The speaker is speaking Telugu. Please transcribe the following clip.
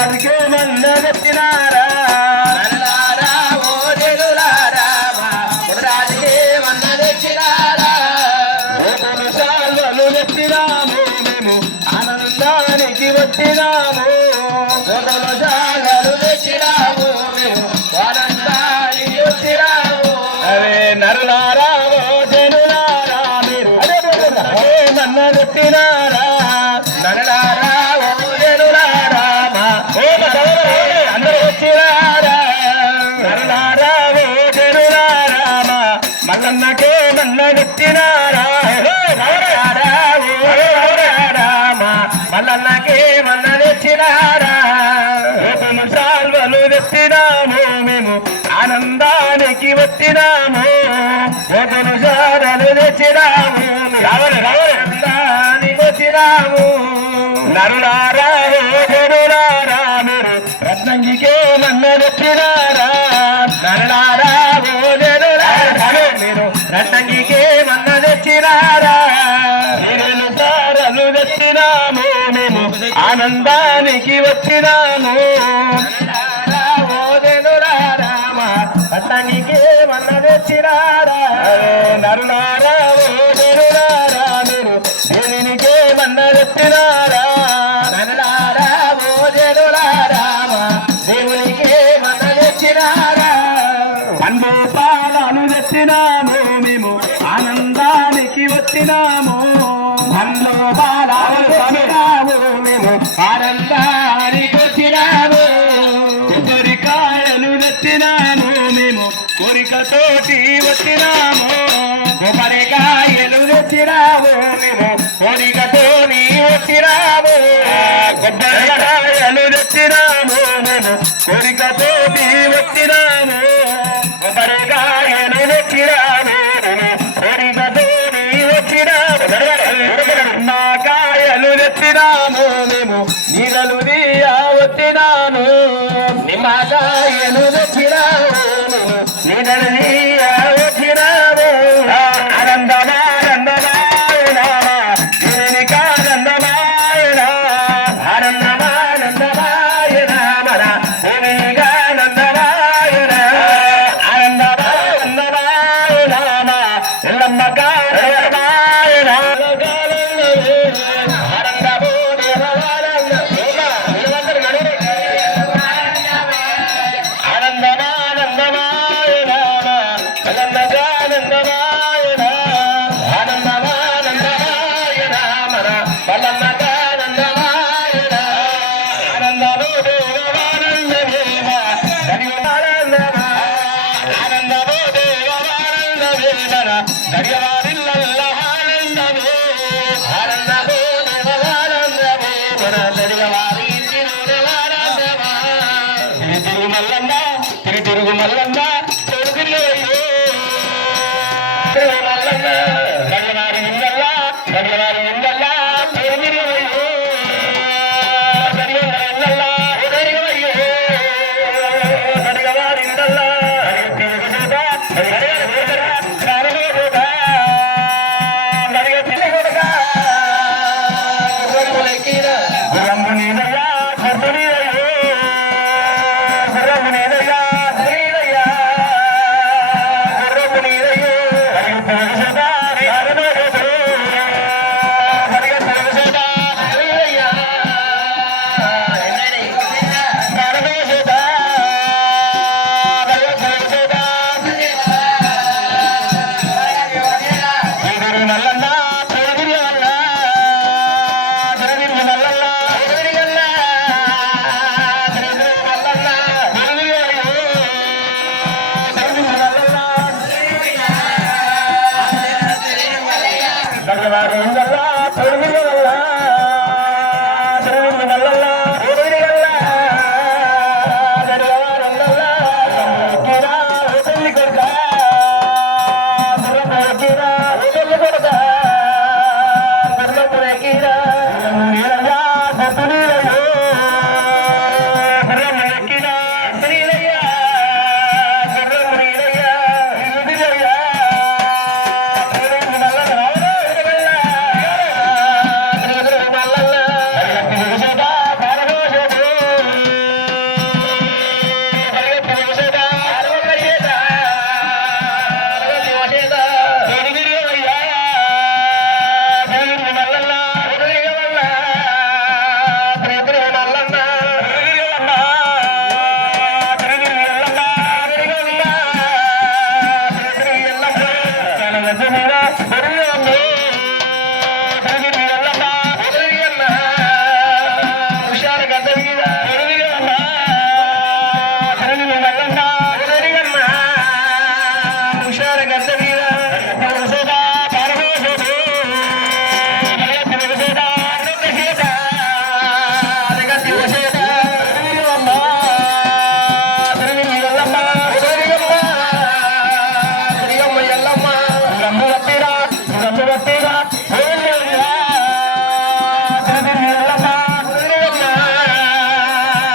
రాజుకే మన్నెత్తినారా వచ్చినాము మేము ఆనందానికి వచ్చినాము వచ్చినాము మేము ఆనందానికి వచ్చినాము అరే నరులారా జనులారా మీరు నన్ను వచ్చినారా నరులారా జనులారా అందరూ వచ్చినారా నరులారా జనులారా మల్లన్నకే నన్ను వచ్చినారా మల్లన్నకే మన్న తెచ్చినారా సాల్వలు తెచ్చినాము మేము ఆనందానికి వచ్చినాము ఒకను సారలు తెచ్చినాము ఆనందానికి వచ్చినాము నరులారా జనులారా మీరు రత్నంగికే మన్న తెచ్చినారా నరులారా జనులారా మీరు రత్నంగికే మన్న తెచ్చినారా వచ్చినాము మేము ఆనందానికి వచ్చినాము అతనికి మన్న తెచ్చినారా నరులారా ఓజనులారా మీరు దేవునికే మన్న తెచ్చినారా నరులారా ఓజనులారా దేవునికే మన్న తెచ్చినారా పండు పాలను తెచ్చినాము మేము ఆనందానికి వచ్చినాము పండ్లు పాలాలు పంపినాము మేము ఆనందానికి వచ్చినాము కొబ్బరికాయలు తెచ్చినాము మేము కోరికతోటి వచ్చినాము కొబ్బరికాయలు తెచ్చినాము మేము కోరికతోని వచ్చినాము కొబ్బరికాయలు తెచ్చినాము మేము కోరికతోటి వచ్చినాము కొబ్బరికాయలు తెచ్చినాము కోరికతోని వచ్చినాము కాయలు తెచ్చినాము మేము నీళ్ళలు దియా వచ్చినాను నిమ్మకాయలు తెచ్చినాము నీళ్ళలు దియా వచ్చినాము ఆనందమానందమాయన ఆనందమాయన ఆనందమానందమాయన మన భూమిగానందమాయన ఆనందమానందమాయన ఎల్లమ్మగాయన తిరుగు మల్లన్న గడ్లవారి ఉందల్లా గడ్లవారి ఉందల్లా గడిగవారి ఉందల్లా Gracias.